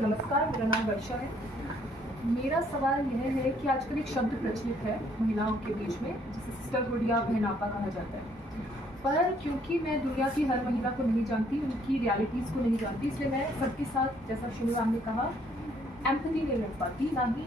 नमस्कार, मेरा नाम वर्षा है। मेरा सवाल यह है कि आजकल एक शब्द प्रचलित है महिलाओं के बीच में, जिसे सिस्टरहुड या बहनापा कहा जाता है। पर क्योंकि मैं दुनिया की हर महिला को नहीं जानती, उनकी रियलिटीज़ को नहीं जानती, इसलिए मैं सबके साथ, जैसा शिनू मैम ने कहा, एम्पैथी नहीं रख पाती, ना ही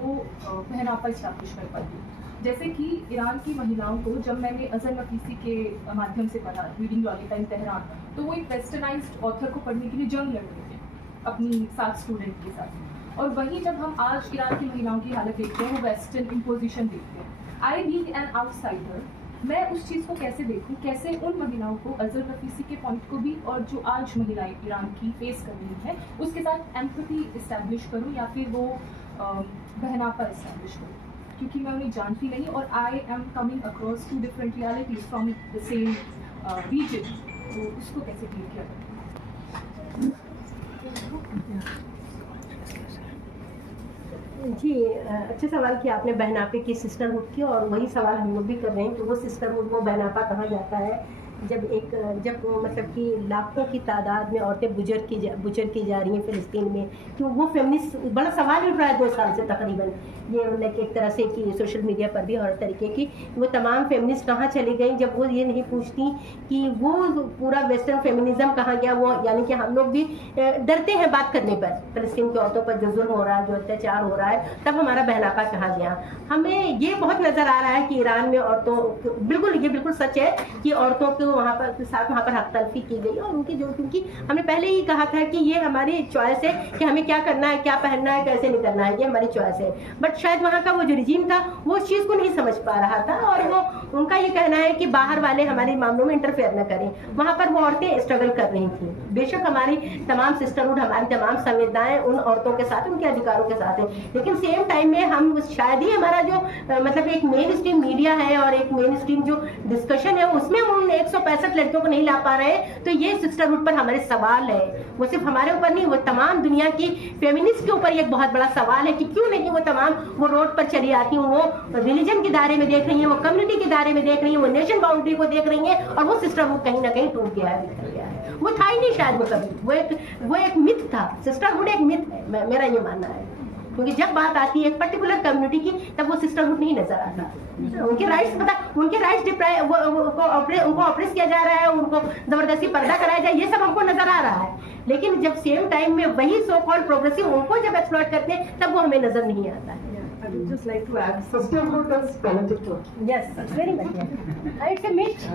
वो बहनापा इस्टैब्लिश कर पाती। जैसे कि ईरान की महिलाओं को जब मैंने अज़र नफीसी के माध्यम से पढ़ा, रीडिंग लॉलीटा इन तेहरान, तो वो एक वेस्टर्नाइज्ड ऑथर को पढ़ने के लिए जंग लड़ रहे थे अपनी 7 स्टूडेंट के साथ। और वहीं जब हम आज ईरान की महिलाओं की हालत देखते हैं, वो वेस्टर्न इम्पोजिशन देखते हैं। आई बीइंग एन आउटसाइडर, मैं उस चीज़ को कैसे देखूं, कैसे उन महिलाओं को अज़र नफीसी के पॉइंट को भी और जो आज महिलाएं ईरान की फेस कर रही हैं उसके साथ एम्पैथी इस्टेब्लिश करूं या फिर वो बहनापा इस्टेब्लिश करूं, क्योंकि मैं उन्हें जानती नहीं और I am coming across 2 different realities from the same region. तो उसको कैसे डील किया जाए? जी, अच्छा सवाल किया आपने बहनापे की सिस्टरहुड की, और वही सवाल हम लोग भी कर रहे हैं कि वो सिस्टरहुड, वो बहनापा कहाँ जाता है जब मतलब कि लाखों की तादाद में औरतें बुचर की जा रही हैं फ़िलिस्तीन में। तो वो फेमिनिस्ट बड़ा सवाल उठ रहा है 2 साल से तकरीबन, ये लाइक एक तरह से कि सोशल मीडिया पर भी हर तरीके की वो तमाम फेमिनिस्ट कहाँ चली गई जब वो ये नहीं पूछती कि वो पूरा वेस्टर्न फेमिनिज्म कहाँ गया। वो यानी कि हम लोग भी डरते हैं बात करने पर, फ़िलिस्तीन की औरतों पर जो जुल्म हो रहा है, जो अत्याचार हो रहा है, तब हमारा बहनापा कहाँ गया। हमें ये बहुत नज़र आ रहा है कि ईरान में औरतों, ये बिल्कुल सच है कि औरतों को वहाँ पर हक तलफी की गई, और उनकी जो, क्योंकि हमने पहले ही कहा था कि ये हमारी चॉइस है कि हमें क्या करना है, क्या पहनना है, कैसे नहीं करना है, ये हमारी चॉइस है। बट शायद वहाँ का वो जो रिजीम था वो उस चीज़ को नहीं समझ पा रहा था, और वो उनका ये कहना है कि बाहर वाले हमारे मामलों में इंटरफेयर न करें। वहाँ पर वो औरतें स्ट्रगल कर रही थी। बेशक हमारी तमाम सिस्टरहुड, हमारी तमाम संवेदनाएं उन औरतों के साथ, उनके अधिकारों के साथ है, लेकिन सेम टाइम में हम शायद ही हमारा जो मतलब एक मेन स्ट्रीम मीडिया है और एक मेन स्ट्रीम जो डिस्कशन है उसमें उन 165 लड़कियों को नहीं ला पा रहे। तो ये सिस्टरहुड पर हमारे सवाल है, वो सिर्फ हमारे ऊपर नहीं, वो तमाम दुनिया की फेमिनिस्ट के ऊपर एक बहुत बड़ा सवाल है कि क्यों नहीं वो तमाम वो रोड पर चली आती हैं, वो रिलीजन के दायरे में देख रही हैं, वो कम्युनिटी के दायरे में देख रही हैं, वो नेशन बाउंड्री को देख रही हैं, और वो सिस्टरहुड कहीं ना कहीं टूट गया है, बिखर गया है। वो था ही नहीं शायद वो कभी, वो एक मिथ था। सिस्टरहुड एक मिथ है, मेरा ये मानना है, क्योंकि जब बात आती है एक पर्टिकुलर कम्युनिटी की तब वो सिस्टरहुड नहीं नजर आता। उनके राइट्स उनको ऑप्रेस किया जा रहा है, उनको जबरदस्ती पर्दा कराया जाए, ये सब हमको नजर आ रहा है। लेकिन जब सेम टाइम में वही सो कॉल्ड प्रोग्रेसिव उनको जब एक्सप्लॉइट करते हैं तब वो हमें नजर नहीं आता है। I would just like to add, sisterhood is political. Yes, it's very much. It's a myth.